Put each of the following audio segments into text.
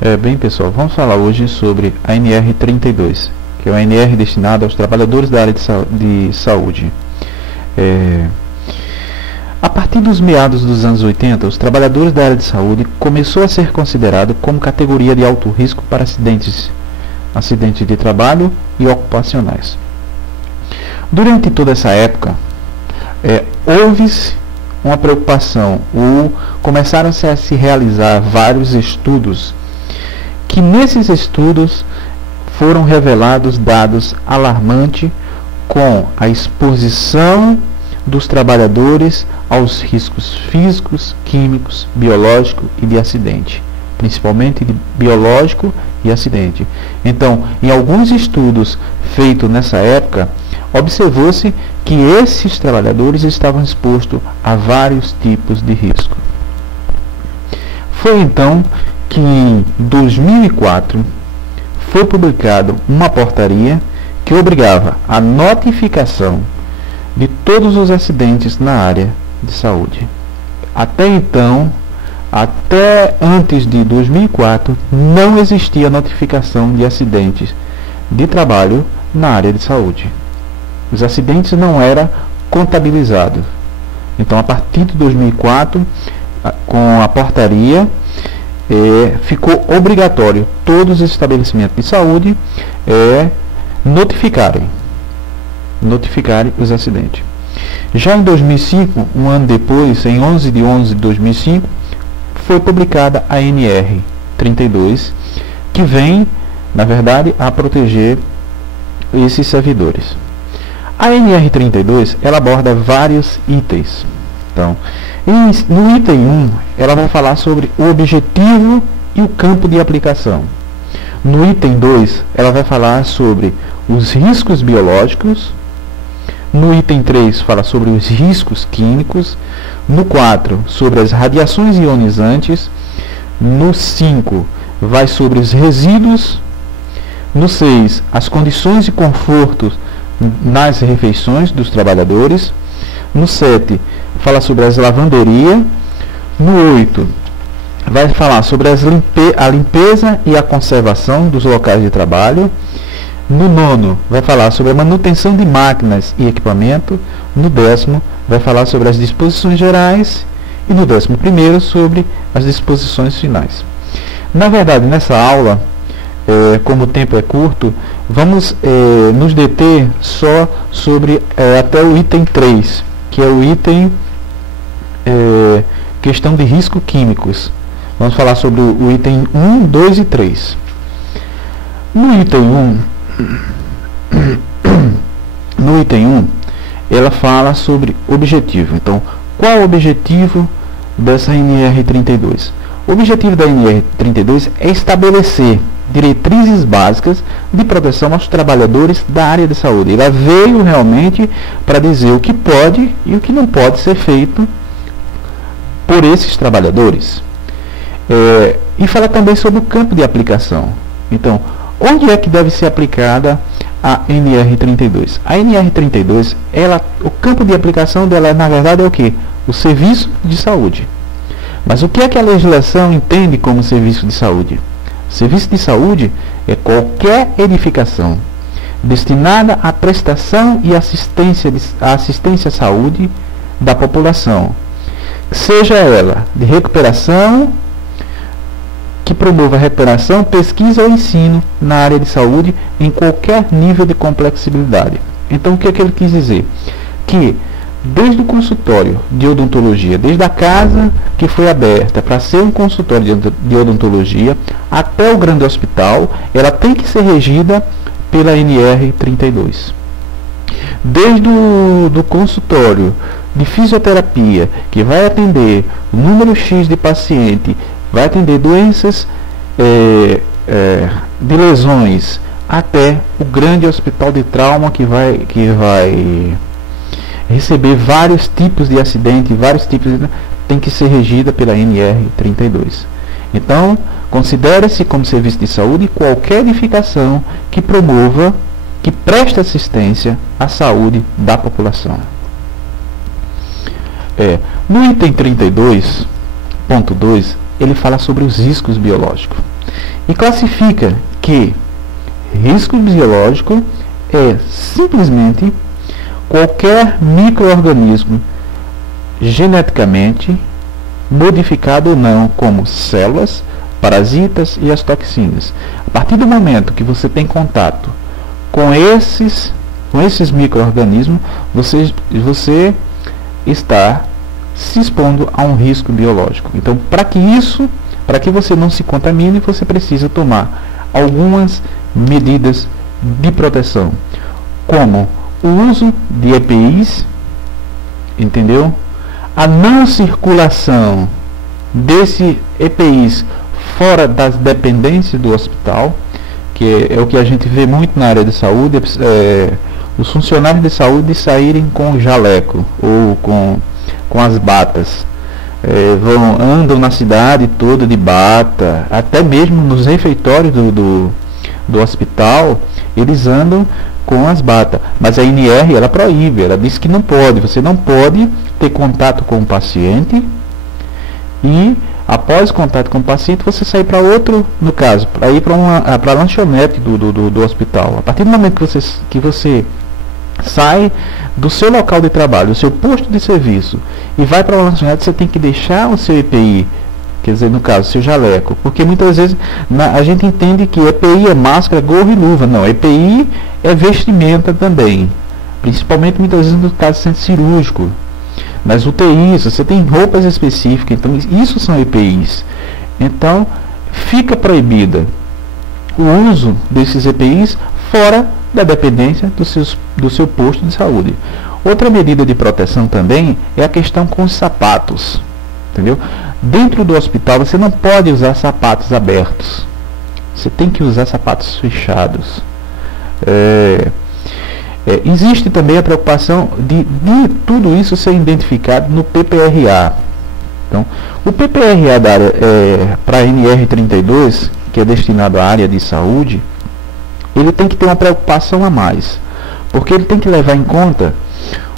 Bem, pessoal, vamos falar hoje sobre a NR32, que é uma NR destinada aos trabalhadores da área de saúde. A partir dos meados dos anos 80, os trabalhadores da área de saúde começou a ser considerado como categoria de alto risco para acidentes de trabalho e ocupacionais. Durante toda essa época, houve-se uma preocupação, começaram-se a se realizar vários estudos, que nesses estudos foram revelados dados alarmantes com a exposição dos trabalhadores aos riscos físicos, químicos, biológicos e de acidente, principalmente de biológico e acidente. Então, em alguns estudos feitos nessa época, observou-se que esses trabalhadores estavam expostos a vários tipos de risco. Foi então que em 2004 foi publicada uma portaria que obrigava a notificação de todos os acidentes na área de saúde. Até então, até antes de 2004, não existia notificação de acidentes de trabalho na área de saúde. Os acidentes não eram contabilizados. Então, a partir de 2004, com a portaria, ficou obrigatório todos os estabelecimentos de saúde notificarem os acidentes. Já em 2005, um ano depois, em 11 de 11 de 2005, foi publicada a NR32, que vem, na verdade, a proteger esses servidores. A NR32 ela aborda vários itens. Então, no item 1, ela vai falar sobre o objetivo e o campo de aplicação. No item 2, ela vai falar sobre os riscos biológicos. No item 3, fala sobre os riscos químicos. No 4, sobre as radiações ionizantes. No 5, vai sobre os resíduos. No 6, as condições e confortos nas refeições dos trabalhadores. No 7, fala sobre as lavanderias. No 8, vai falar sobre a limpeza e a conservação dos locais de trabalho. No 9, vai falar sobre a manutenção de máquinas e equipamento. No 10º, vai falar sobre as disposições gerais. E no 11º, sobre as disposições finais. Na verdade, nessa aula, como o tempo é curto, vamos nos deter só sobre até o item 3, que é o item questão de risco químicos. Vamos falar sobre o item 1, 2 e 3. No item 1, ela fala sobre objetivo. Então, qual o objetivo dessa NR32? O objetivo da NR32 é estabelecer diretrizes básicas de proteção aos trabalhadores da área de saúde. Ela veio realmente para dizer o que pode e o que não pode ser feito por esses trabalhadores. E fala também sobre o campo de aplicação. Então, onde é que deve ser aplicada a NR32? A NR32, o campo de aplicação dela, na verdade, é o quê? O serviço de saúde. Mas o que é que a legislação entende como serviço de saúde? Serviço de saúde é qualquer edificação destinada à prestação e assistência à saúde da população, seja ela de recuperação, que promova a recuperação, pesquisa ou ensino na área de saúde em qualquer nível de complexibilidade. Então, o que é que ele quis dizer? Que desde o consultório de odontologia, desde a casa que foi aberta para ser um consultório de odontologia, até o grande hospital, ela tem que ser regida pela NR32. Desde o consultório de fisioterapia, que vai atender o número X de paciente, vai atender doenças de lesões, até o grande hospital de trauma que vai receber vários tipos de acidente, tem que ser regida pela NR32. Então, considere-se como serviço de saúde qualquer edificação que promova, que preste assistência à saúde da população. No item 32.2, ele fala sobre os riscos biológicos. e classifica que risco biológico é simplesmente qualquer micro-organismo geneticamente modificado ou não, como células, parasitas e as toxinas. A partir do momento que você tem contato com esses micro-organismos, você está se expondo a um risco biológico. Então, para que você não se contamine, você precisa tomar algumas medidas de proteção, como o uso de EPIs, entendeu? A não circulação desse EPIs fora das dependências do hospital, que é o que a gente vê muito na área de saúde, os funcionários de saúde saírem com jaleco ou com as batas, andam na cidade toda de bata, até mesmo nos refeitórios do hospital, eles andam com as batas, mas a INR ela proíbe, ela diz que não pode, você não pode ter contato com o paciente e após contato com o paciente você sair para outro, no caso, para ir para a lanchonete do hospital. A partir do momento que você sai do seu local de trabalho, do seu posto de serviço e vai para a lanchonete, você tem que deixar o seu EPI, quer dizer, no caso, seu jaleco, porque muitas vezes a gente entende que EPI é máscara, gorro e luva. Não, EPI é vestimenta também, principalmente muitas vezes no caso centro cirúrgico. Nas UTIs, você tem roupas específicas, então isso são EPIs. Então, fica proibida o uso desses EPIs fora da dependência do seu posto de saúde. Outra medida de proteção também é a questão com os sapatos, entendeu? Dentro do hospital você não pode usar sapatos abertos, você tem que usar sapatos fechados. Existe também a preocupação de tudo isso ser identificado no PPRA. Então, o PPRA da área para a NR32, que é destinado à área de saúde, ele tem que ter uma preocupação a mais, porque ele tem que levar em conta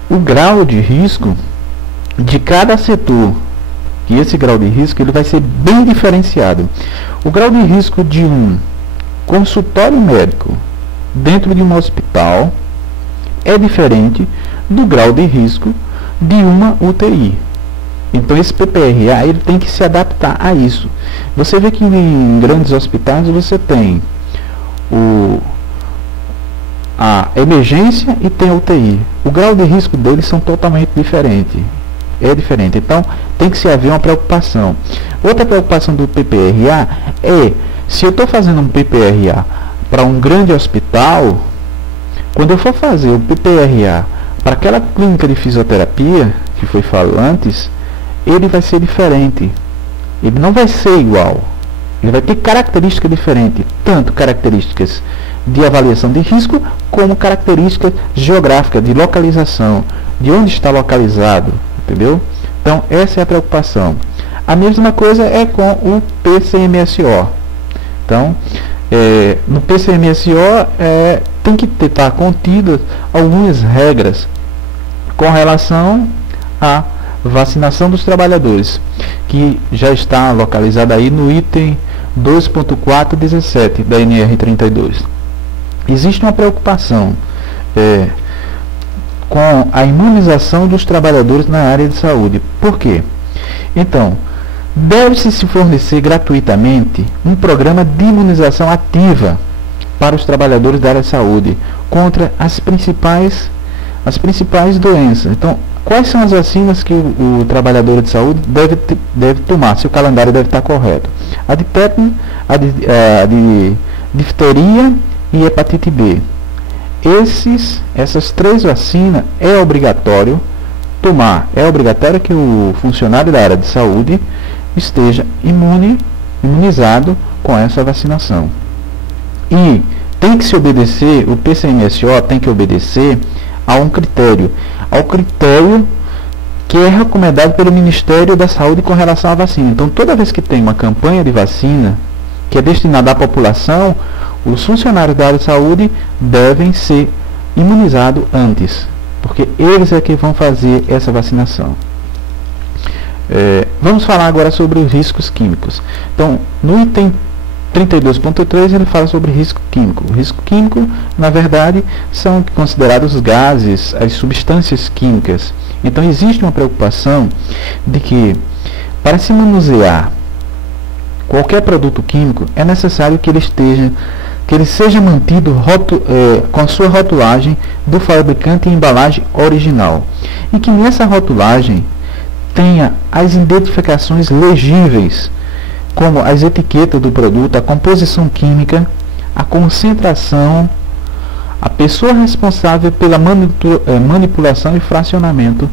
o grau de risco de cada setor. E esse grau de risco ele vai ser bem diferenciado. O grau de risco de um consultório médico dentro de um hospital é diferente do grau de risco de uma UTI. Então esse PPRA ele tem que se adaptar a isso. Você vê que em grandes hospitais você tem a emergência e tem a UTI. O grau de risco deles são totalmente diferentes. É diferente. Então tem que se haver uma preocupação. Outra preocupação do PPRA é, se eu estou fazendo um PPRA para um grande hospital, quando eu for fazer o PPRA para aquela clínica de fisioterapia que foi falado antes, ele vai ser diferente. Ele não vai ser igual. Ele vai ter características diferentes, tanto características de avaliação de risco, como características geográficas, de localização, de onde está localizado, entendeu? Então, essa é a preocupação. A mesma coisa é com o PCMSO. Então, no PCMSO tem que estar contidas algumas regras com relação à vacinação dos trabalhadores, que já está localizada aí no item 2.417 da NR32. Existe uma preocupação com a imunização dos trabalhadores na área de saúde. Por quê? Então, deve-se se fornecer gratuitamente um programa de imunização ativa para os trabalhadores da área de saúde contra as principais doenças. Então, quais são as vacinas que o trabalhador de saúde deve tomar, se o calendário deve estar correto? A de tétano, a de difteria e hepatite B. Essas três vacinas é obrigatório tomar. É obrigatório que o funcionário da área de saúde esteja imunizado com essa vacinação. E tem que se obedecer, o PCMSO tem que obedecer a um critério, ao critério que é recomendado pelo Ministério da Saúde com relação à vacina. Então, toda vez que tem uma campanha de vacina que é destinada à população, os funcionários da área de saúde devem ser imunizados antes, porque eles é que vão fazer essa vacinação. Vamos falar agora sobre os riscos químicos. Então, no item 32.3 ele fala sobre risco químico. O risco químico, na verdade, são considerados os gases, as substâncias químicas. Então existe uma preocupação de que, para se manusear qualquer produto químico, é necessário que ele seja mantido com a sua rotulagem do fabricante e embalagem original. E que nessa rotulagem tenha as identificações legíveis, como as etiquetas do produto, a composição química, a concentração, a pessoa responsável pela manipulação e fracionamento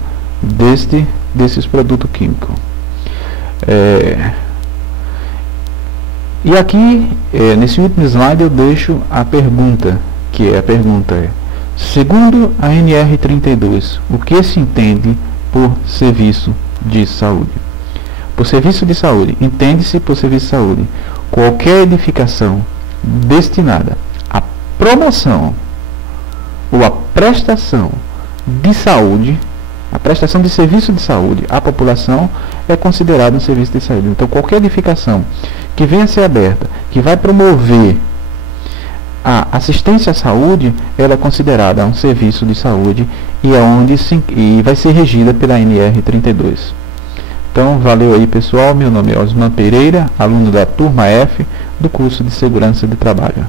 desses produtos químicos. E aqui, nesse último slide, eu deixo a pergunta, segundo a NR32, o que se entende por serviço de saúde? Por serviço de saúde, entende-se por serviço de saúde qualquer edificação destinada à promoção ou à prestação de saúde, a prestação de serviço de saúde à população é considerado um serviço de saúde. Então, qualquer edificação que venha a ser aberta, que vai promover a assistência à saúde, ela é considerada um serviço de saúde e vai ser regida pela NR32. Então, valeu aí, pessoal. Meu nome é Osman Pereira, aluno da turma F do curso de Segurança de Trabalho.